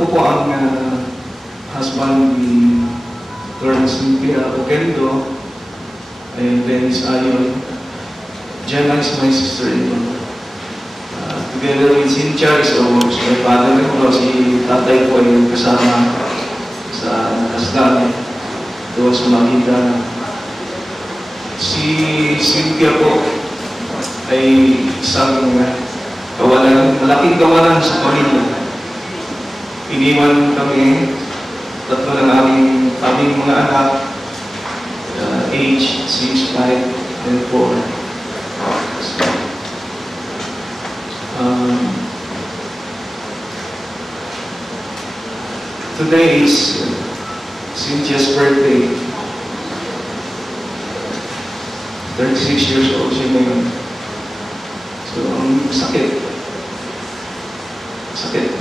Ako po ang husband ni Lord Cynthia Oquendo, and Dennis Ayon. Jenna is my sister-in-law. Together with Cynthia is my father-in-law. Si tatay ko ay kasama sa Kasdami. Doon sa Maguindanao. Si Cynthia po ay isang malaking kawalan sa pamilya. Iniwan kami, tatlo ng aming mga anak, age 6, 5, and 4. So, today is Cynthia's birthday. 36 years old siya ngayon. So, ang sakit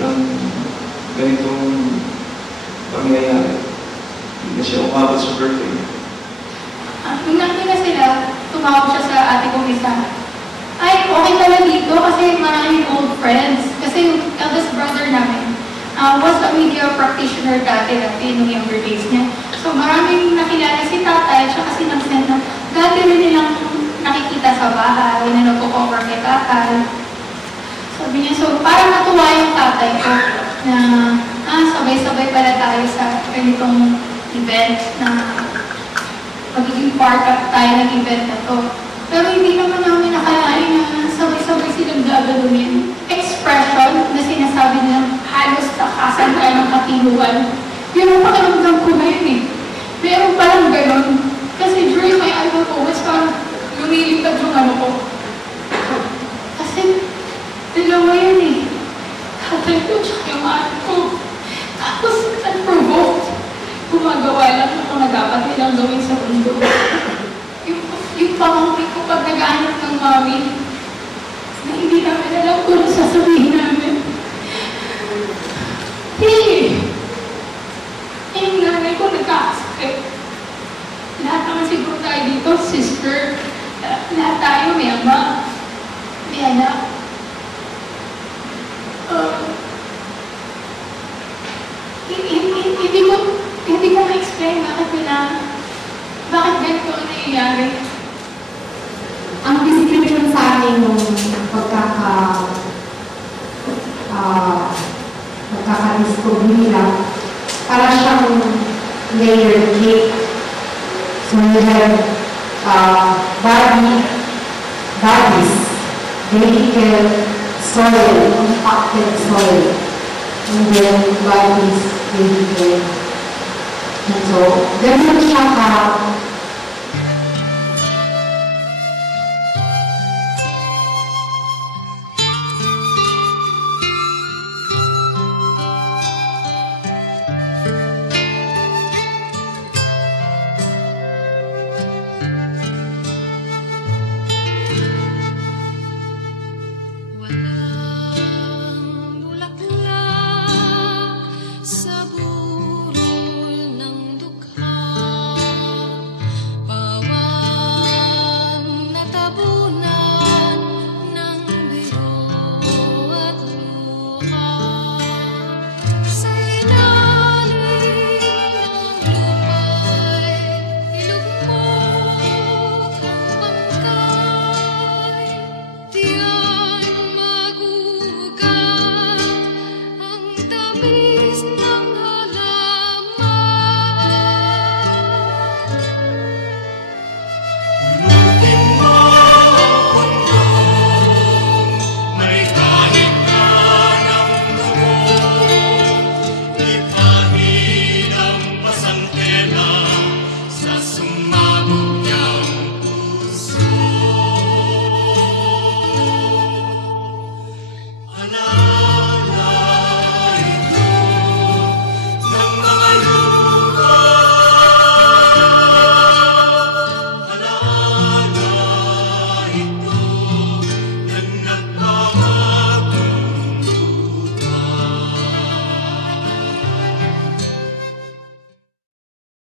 ng ganitong pangyayari. Hindi na siya umabot sa birthday. Nung nakita sila, tumawag siya sa ate kong isa. Ay, okay ka na dito kasi maraming old friends. Kasi yung eldest brother namin was a media practitioner dati nung younger days niya. So maraming nakilala si tatay, tsaka si Nagsen na dati rin nilang nakikita sa bahay, na nagpo-cover kay tatay. Sabi niya, so parang natuwa yung tatay ko na sabay-sabay pala tayo sa ganitong event na magiging part of tayo ng event na to. Pero hindi naman namin nakalain na sabay-sabay silang gagalunin. Expression na sinasabi nilang halos takasan tayo ng katinuan. Yun ang pakiramdam ko ngayon eh. Meron palang ganon. Kasi during my album moments, parang lumilipad yung ano ko. Kasi dalawa yun eh. Tatay ko tsaka yung ate ko. Tapos unprovoked. Gumagawa lang ito na dapat nilang gawin sa mundo. Yung pamangkin ko pag nag-aanap ng mami, na hindi namin alam kung ano sasabihin namin. Yung nanay ko nagkakasakit. Lahat naman siguro tayo dito, sister. Lahat tayo may ama, may anak. Hindi ko ma-explain bakit ganito ang nangyayari. Ang description sa akin nung magkaka-discover nila, para siyang layered cake. So you have bodies, vehicle, soil, compacted soil, and then bodies, vehicle. And so, ganun siya Peace.